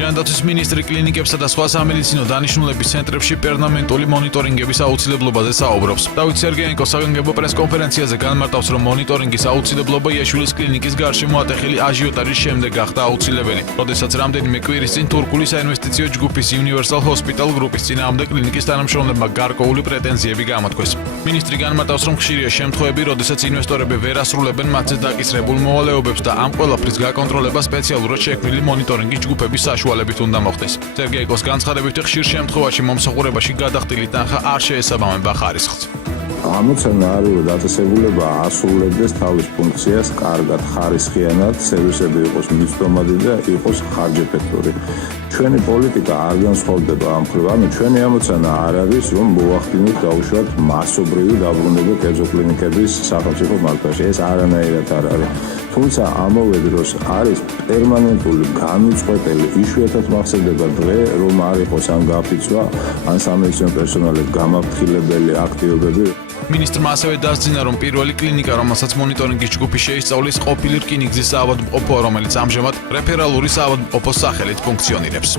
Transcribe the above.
ჟანდაცვის მინისტრი კლინიკებსა და სხვა სამედიცინო დანიშნულების ცენტრებში პერმანენტული მონიტორინგების აუცილებლობაზე საუბრობს. დავით სერგეენკო საგანგებო პრესკონფერენციაზე განმარტავს, რომ მონიტორინგის აუცილებლობა იაშვილის კლინიკის გარშემო ატეხილი აჟიოტაჟის შემდეგ გახდა აუცილებელი. როდესაც რამდენიმე კვირის წინ თურქული საინვესტიციო ჯგუფის Universal Hospital გრუპის წინააღმდეგ კლინიკის თანამშრომლებმა გარკვეული პრეტენზიები გამოთქვეს. მინისტრი განმარტავს, რომ ხშირია შემთხვევები, როდესაც ინვესტორები ვერ ასრულებენ მათზე დაკისრებულ მოვალეობებს და ამ ყველაფრის გაკონტროლება სპეციალურად შექმნილი მონიტორინგის ჯგუფების საშუალებით უნდა მოხდეს. სერგეენკოს განცხადებით, ხშირ შემთხვევაში მომსახურებაში გადახდილი თანხა არ შეესაბამება ხარისხს. ამოცანა არის, რომ დაწესებულება ასრულებდეს თავის ფუნქციას კარგად, ხარისხიანად, სერვისები იყოს მისდომადი და იყოს ხარჯეფექტური. ჩვენი პოლიტიკა არ განსხვავდება ამ მხრივ, ანუ ჩვენი ამოცანა არ არის, რომ მოვახდინოთ დაუშვათ მასობრივი დაბრუნება კერძო კლინიკების სახელმწიფო მარკაში. ეს არანაირად არ არის. თუმცა ამავე დროს არის პერმანენტული განუწყვეტელი, იშვიათად მახსენდება დღე, რომ არ იყოს ან გაფიცვა, ან სამედიცინო პერსონალის გამაფრთხილებელი აქტივობები. მინისტრმა ასევე დასძინა, რომ პირველი კლინიკა, რომელსაც მონიტორინგის ჯგუფი შეისწავლის, ყოფილი რკინიგზის საავადმყოფოა, რომელიც ამჟამად რეფერალური საავადმყოფოს სახელით ფუნქციონირებს.